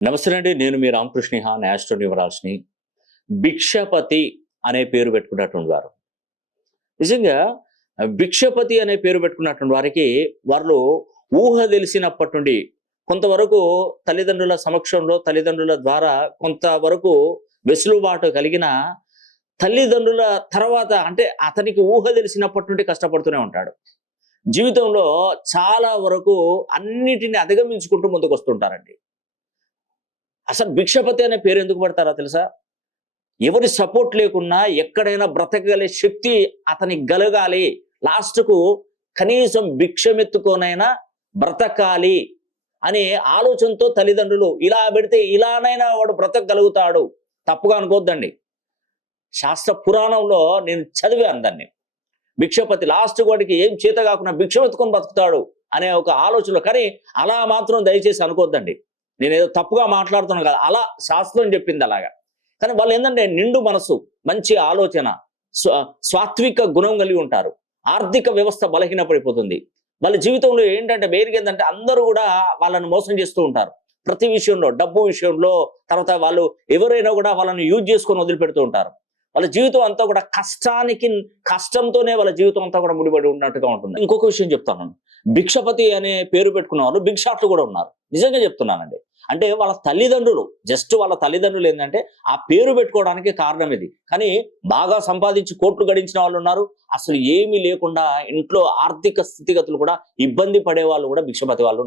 నమస్తే అండి. నేను మీ రామకృష్ణ ఆస్ట్రో న్యూమరాల్స్‌ని. భిక్షపతి అనే పేరు పెట్టుకున్నటువంటి వారు. నిజంగా భిక్షపతి అనే పేరు పెట్టుకున్నటువంటి వారికి వాళ్ళు ఊహ తెలిసినప్పటి నుండి కొంతవరకు తల్లిదండ్రుల సమక్షంలో, తల్లిదండ్రుల ద్వారా కొంతవరకు వెసులుబాటు కలిగిన తల్లిదండ్రుల తర్వాత అంటే అతనికి ఊహ తెలిసినప్పటి నుండి కష్టపడుతూనే ఉంటాడు. జీవితంలో చాలా వరకు అన్నిటిని అధిగమించుకుంటూ ముందుకొస్తుంటారండి. అసలు భిక్షపతి అనే పేరు ఎందుకు పెడతారో తెలుసా? ఎవరి సపోర్ట్ లేకున్నా ఎక్కడైనా బ్రతకగలే శక్తి అతనికి గలగాలి. లాస్ట్‌కు కనీసం భిక్షమెత్తుకోనైనా బ్రతకాలి అనే ఆలోచనతో తల్లిదండ్రులు ఇలా పెడితే ఇలానైనా వాడు బ్రతకగలుగుతాడు. తప్పుగా అనుకోవద్దండి. శాస్త్ర పురాణంలో నేను చదివాను దాన్ని. భిక్షపతి లాస్ట్ వాడికి ఏం చేత కాకుండా భిక్షమెత్తుకొని బతుకుతాడు అనే ఒక ఆలోచనలో. కానీ అలా మాత్రం దయచేసి అనుకోవద్దండి. నేనేదో తప్పుగా మాట్లాడుతున్నాను కదా, అలా శాస్త్రం చెప్పింది అలాగా. కానీ వాళ్ళు ఏంటంటే నిండు మనసు, మంచి ఆలోచన, సాత్విక గుణం కలిగి ఉంటారు. ఆర్థిక వ్యవస్థ బలహీనపడిపోతుంది. వాళ్ళ జీవితంలో ఏంటంటే బేరుగా ఏంటంటే అందరూ కూడా వాళ్ళని మోసం చేస్తూ ఉంటారు. ప్రతి విషయంలో, డబ్బు విషయంలో, తర్వాత వాళ్ళు ఎవరైనా కూడా వాళ్ళని యూజ్ చేసుకొని వదిలిపెడుతూ ఉంటారు. వాళ్ళ జీవితం అంతా కూడా కష్టంతోనే వాళ్ళ జీవితం అంతా కూడా ముడిపడి ఉన్నట్టుగా ఉంటుంది. ఇంకొక విషయం చెప్తాను. భిక్షపతి అనే పేరు పెట్టుకున్న వాళ్ళు భిక్షాట్లు కూడా ఉన్నారు. నిజంగా చెప్తున్నానండి. అంటే వాళ్ళ తల్లిదండ్రులు ఏంటంటే ఆ పేరు పెట్టుకోవడానికి కారణం ఇది. కానీ బాగా సంపాదించి కోట్లు గడించిన వాళ్ళు ఉన్నారు. అసలు ఏమీ లేకుండా ఇంట్లో ఆర్థిక స్థితిగతులు కూడా ఇబ్బంది పడే వాళ్ళు కూడా భిక్షపతి వాళ్ళు